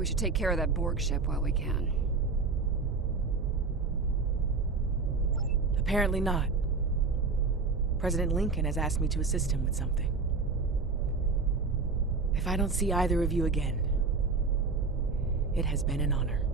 We should take care of that Borg ship while we can. Apparently not. President Lincoln has asked me to assist him with something. If I don't see either of you again, it has been an honor.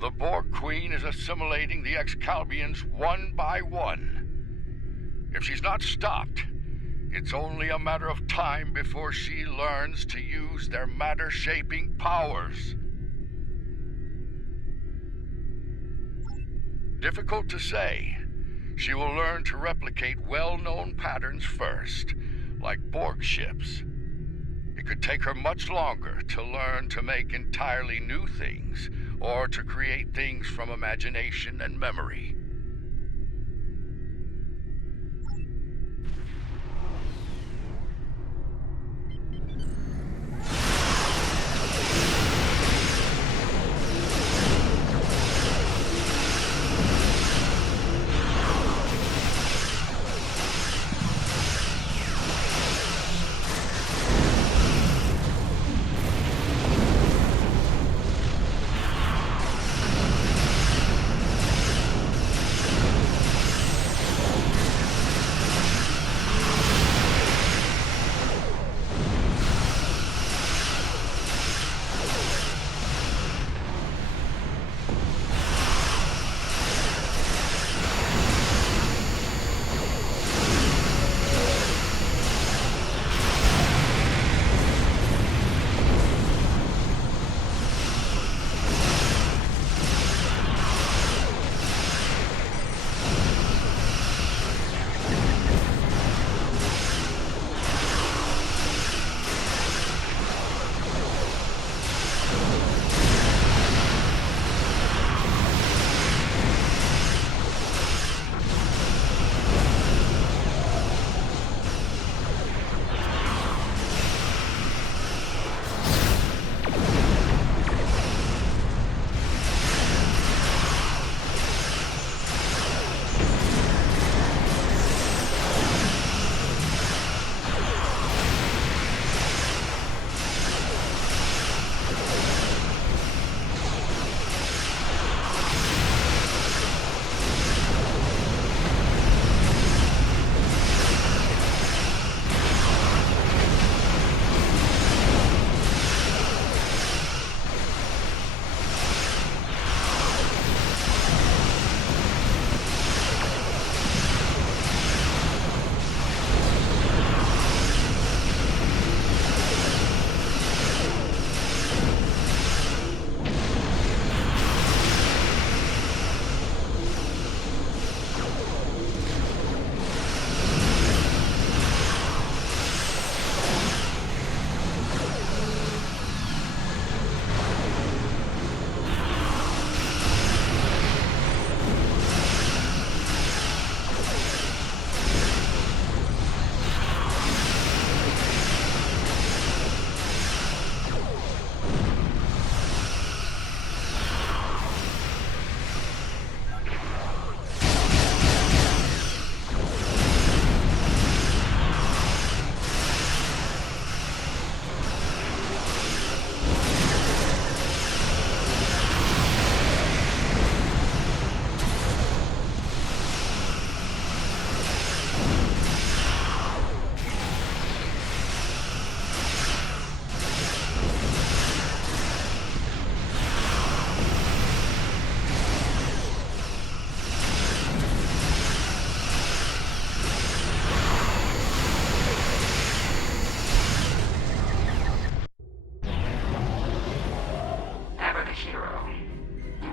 The Borg Queen is assimilating the Excalbians one by one. If she's not stopped, it's only a matter of time before she learns to use their matter-shaping powers. Difficult to say. She will learn to replicate well-known patterns first, like Borg ships. It could take her much longer to learn to make entirely new things, or to create things from imagination and memory.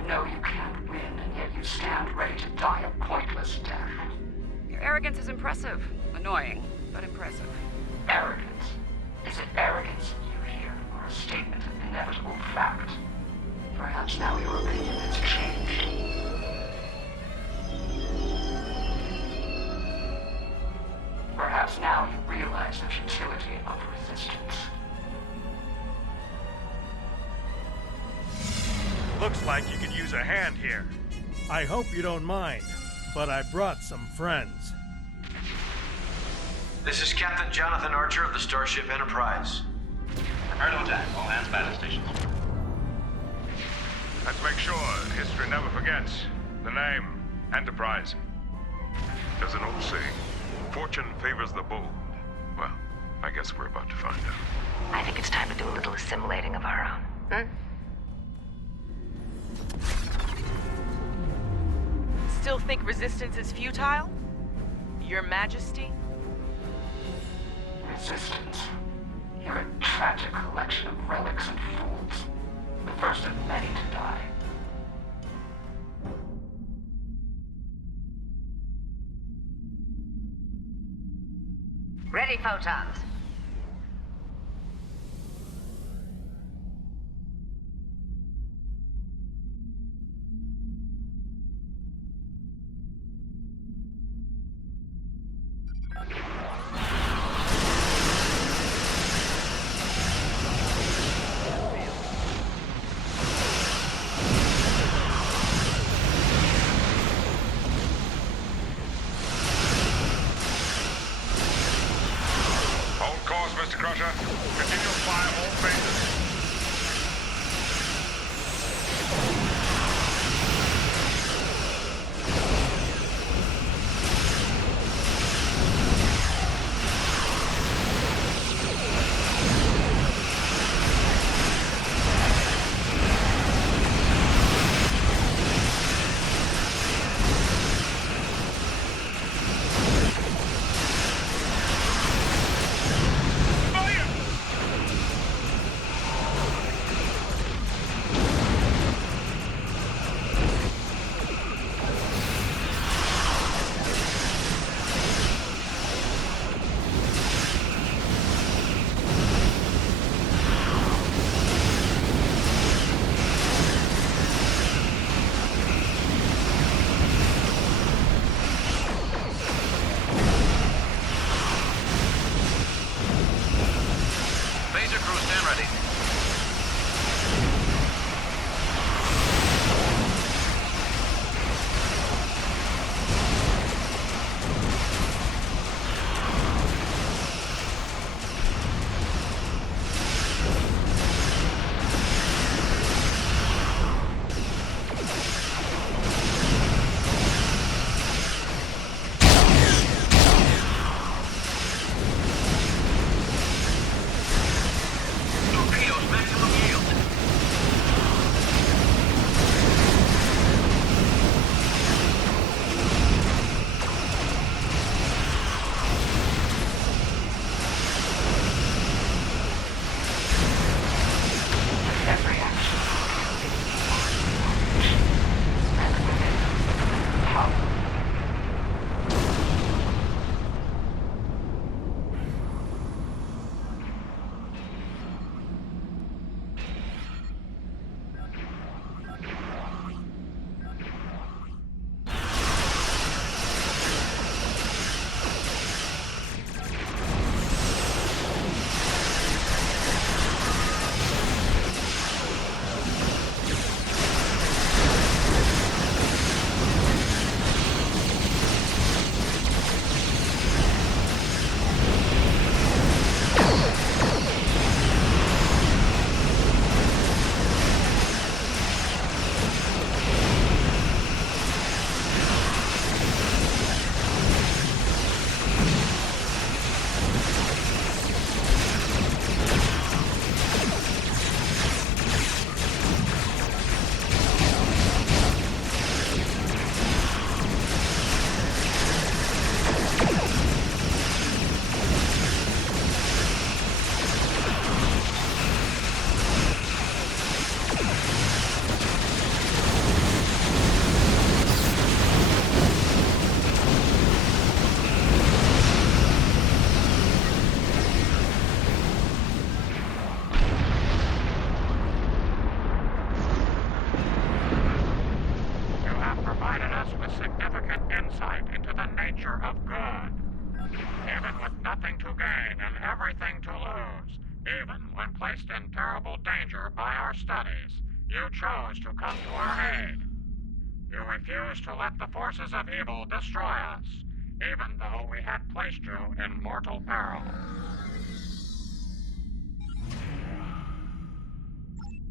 know you can't win, and yet you stand ready to die a pointless death. Your arrogance is impressive. Annoying, but impressive. Arrogance? Is it arrogance you hear, or a statement of inevitable fact? Perhaps now your opinion has changed. Perhaps now you realize the futility of resistance. Looks like you could use a hand here. I hope you don't mind, but I brought some friends. This is Captain Jonathan Archer of the Starship Enterprise. Heard on time. All hands battle stations. Let's make sure history never forgets the name Enterprise. There's an old saying, fortune favors the bold. Well, I guess we're about to find out. I think it's time to do a little assimilating of our own. Still think resistance is futile? Your Majesty? Resistance. You're a tragic collection of relics and fools. The first of many to die. Ready, photons. All our studies, you chose to come to our aid. You refused to let the forces of evil destroy us, even though we had placed you in mortal peril.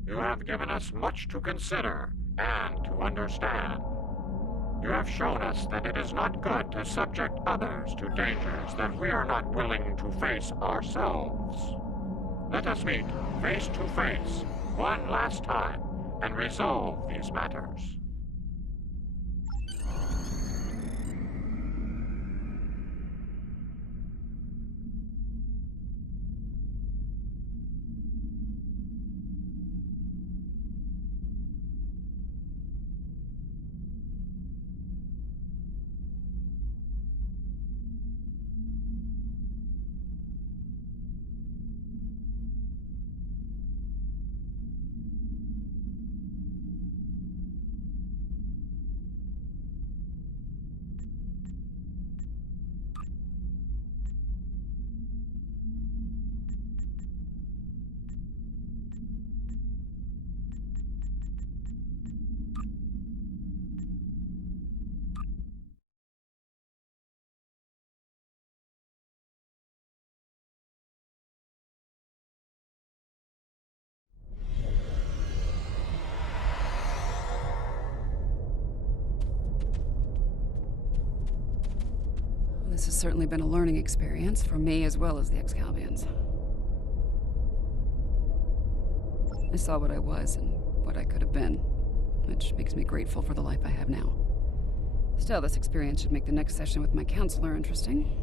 You have given us much to consider and to understand. You have shown us that it is not good to subject others to dangers that we are not willing to face ourselves. Let us meet face to face one last time and resolve these matters. This has certainly been a learning experience for me as well as the Excalbians. I saw what I was and what I could have been, which makes me grateful for the life I have now. Still, this experience should make the next session with my counselor interesting.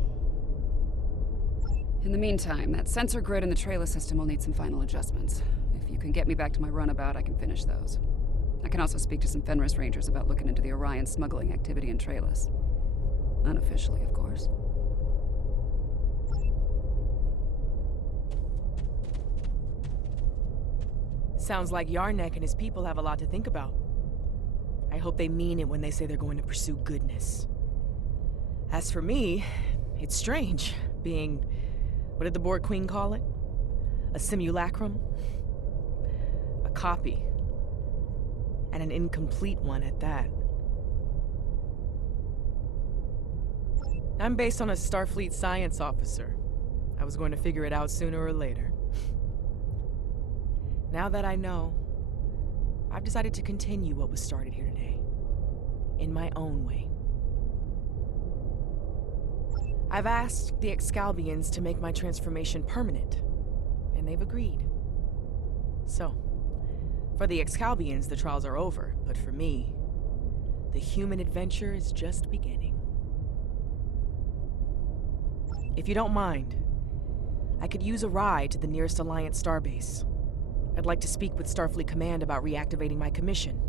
In the meantime, that sensor grid in the Trayla system will need some final adjustments. If you can get me back to my runabout, I can finish those. I can also speak to some Fenris Rangers about looking into the Orion smuggling activity in Traylus. Unofficially, of course. Sounds like Yarnek and his people have a lot to think about. I hope they mean it when they say they're going to pursue goodness. As for me, it's strange, being... what did the Borg Queen call it? A simulacrum? A copy. And an incomplete one at that. I'm based on a Starfleet science officer. I was going to figure it out sooner or later. Now that I know, I've decided to continue what was started here today. In my own way. I've asked the Excalbians to make my transformation permanent, and they've agreed. So, for the Excalbians, the trials are over, but for me, the human adventure is just beginning. If you don't mind, I could use a ride to the nearest Alliance starbase. I'd like to speak with Starfleet Command about reactivating my commission.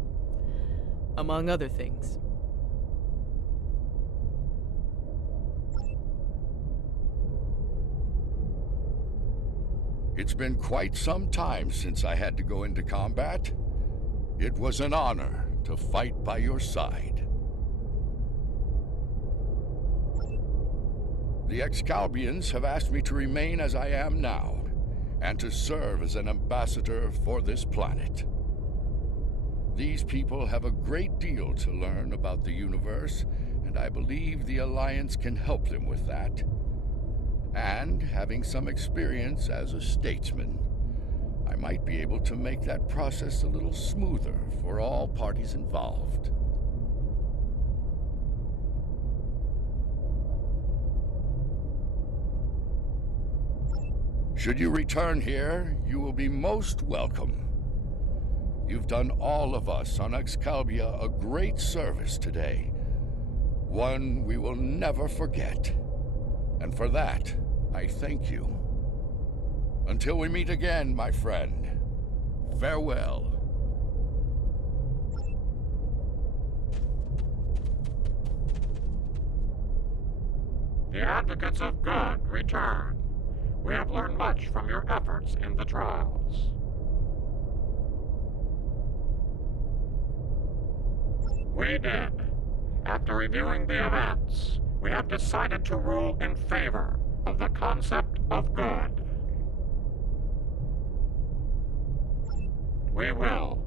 Among other things. It's been quite some time since I had to go into combat. It was an honor to fight by your side. The Excalbians have asked me to remain as I am now, and to serve as an ambassador for this planet. These people have a great deal to learn about the universe, and I believe the Alliance can help them with that. And, having some experience as a statesman, I might be able to make that process a little smoother for all parties involved. Should you return here, you will be most welcome. You've done all of us on Excalbia a great service today. One we will never forget. And for that, I thank you. Until we meet again, my friend. Farewell. The advocates of good return. We have learned much from your efforts in the trials. We did. After reviewing the events, we have decided to rule in favor of the concept of good. we will.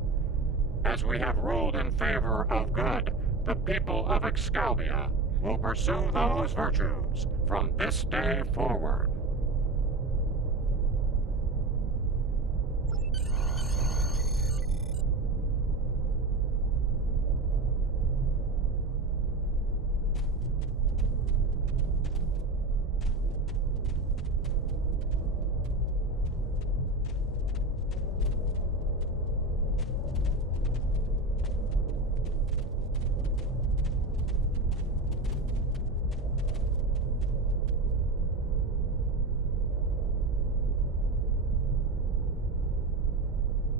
As we have ruled in favor of good, the people of Excalibur will pursue those virtues from this day forward.